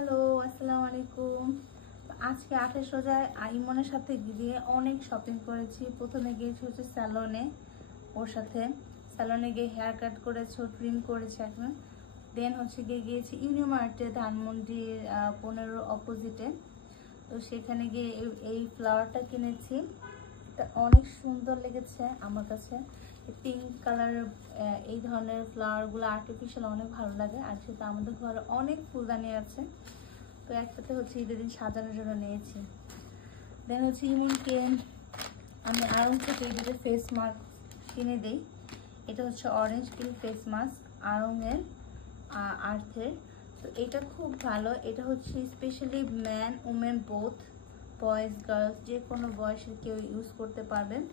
Hello, আসসালামু আলাইকুম। আজকে 28 রোজায় ইমনের সাথে গিয়ে অনেক শপিং করেছি। প্রথমে গিয়েছি হচ্ছে স্যালনে, ওর সাথে স্যালনে গিয়ে হেয়ার কাট করেছি, ট্রিম করেছি এখন। দেন হচ্ছে গিয়েছি ইউনিমার্টে, ধানমন্ডির 15 অপোজিটে। তো সেখানে গিয়ে এই ফ্লাওয়ারটা কিনেছি। এটা অনেক সুন্দর লেগেছে আমার কাছে। পিঙ্ক কালারের এই ধরনের ফ্লাওয়ারগুলো আর্টিফিশিয়াল অনেক ভালো লাগে। আর সেটা আমাদের ঘরে অনেক ফুলদানি আছে, তো একসাথে হচ্ছে ঈদের দিন সাজানোর জন্য নিয়েছি। দেন হচ্ছে ইমনকে আমি আরং থেকে এই দুটো ফেস মাস্ক কিনে দিই। এটা হচ্ছে অরেঞ্জ পিল ফেস মাস্ক আরংয়ের আর্থের। তো এটা খুব ভালো। এটা হচ্ছে specially man women both, boys girls যে কোনো বয়সের কেউ ইউজ করতে পারবেন।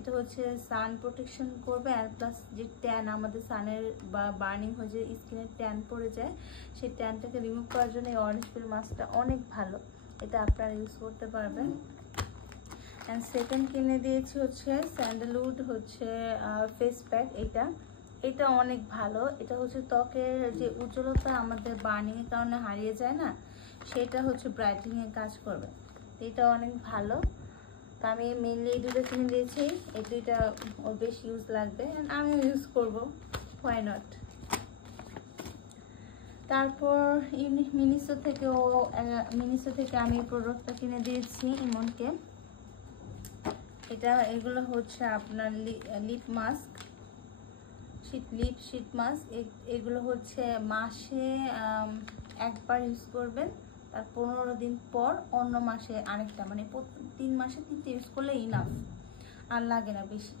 এটা হচ্ছে সান প্রোটেকশন করবে, আর প্লাস যে ট্যান আমাদের সানের বা বার্নিং হয়ে যায়, স্কিনের ট্যান পড়ে যায়, সেই ট্যানটাকে রিমুভ করার জন্য এই অরেঞ্জ পিল মাস্কটা অনেক ভালো। এটা আপনারা ইউজ করতে পারবেন। অ্যান্ড সেকেন্ড কিনে দিয়েছি হচ্ছে স্যান্ডেলউড হচ্ছে ফেস প্যাক। এটা অনেক ভালো। এটা হচ্ছে ত্বকের যে উজ্জ্বলতা আমাদের বার্নিংয়ের কারণে হারিয়ে যায় না, সেটা হচ্ছে ব্রাইটেনিংয়ে কাজ করবে। এটা অনেক ভালো। তো আমি মেনলি এই দুটো কিনে দিয়েছি। এই দুইটা ওর বেশ ইউজ লাগবে, অ্যান্ড আমিও ইউজ করবো, হোয়াই নট। তারপর মিনিসো থেকে আমি প্রোডাক্টটা কিনে দিয়েছি ইমনকে। এগুলো হচ্ছে আপনার লিপ মাস্ক, শীত মাস্ক। এগুলো হচ্ছে মাসে একবার ইউজ করবেন, তার 15 দিন পর অন্য মাসে আরেকটা, মানে 3 মাসে 3টে ইউজ করলে ইনাফ, আর লাগে না বেশি।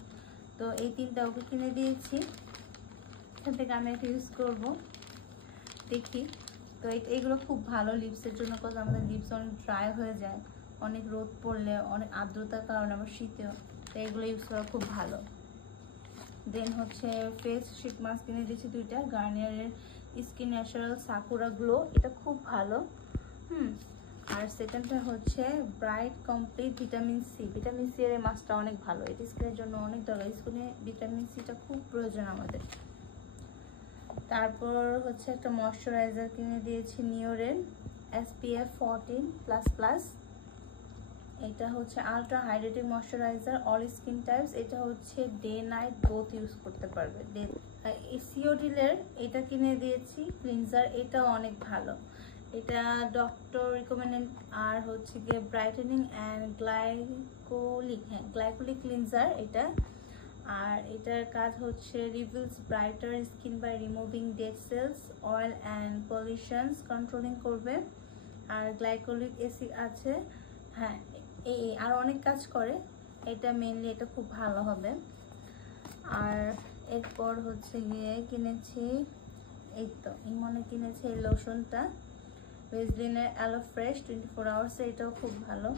তো এই 3টা ওকে কিনে দিয়েছি, এখান থেকে আমি একটা ইউজ করব, দেখি। তো এইগুলো খুব ভালো লিপসের জন্য, কারণ আমাদের লিপস অনেক ড্রাই হয়ে যায় অনেক রোদ পড়লে, অনেক আর্দ্রতার কারণে, আমার শীতেও। তো এইগুলো ইউজ করা খুব ভালো। দেন হচ্ছে ফেস শীট মাস্ক কিনে দিয়েছি দুইটা, গার্নিয়ারের স্কিন ন্যাচারাল সাকুরা গ্লো, এটা খুব ভালো। আর সেকেন্ডটা হচ্ছে ব্রাইট কমপ্লিট ভিটামিন সি এর মাস্কটা অনেক ভালো। এটা স্কিনের জন্য অনেক দরকার, স্কিনে ভিটামিন সিটা খুব প্রয়োজন আমাদের। তারপর হচ্ছে একটা ময়শ্চারাইজার কিনে দিয়েছি নিওরের SPF 14++। এটা হচ্ছে ultra hydrating moisturiser, all skin types. এটা হচ্ছে ডে নাইট বোথ ইউজ করতে পারবে। সিওডিলের এটা কিনে দিয়েছি ক্লিনজার, এটা অনেক ভালো। এটা ডক্টর রিকমেন্ডেড। আর হচ্ছে গিয়ে ব্রাইটেনিং অ্যান্ড গ্লাইকোলিক ক্লিনজার এটা। আর এটার কাজ হচ্ছে reveals brighter skin by removing dead cells, oil and pollutions controlling করবে। আর গ্লাইকোলিক অ্যাসিড আছে, হ্যাঁ আর অনেক কাজ করে এটা। মেনলি এটা খুব ভালো হবে। আর এরপর হচ্ছে গিয়ে কিনেছি, এই তো ইমনে কিনেছি এই লোশনটা, ভেজলিনের অ্যালো ফ্রেশ 24 আওয়ার্স, এটাও খুব ভালো।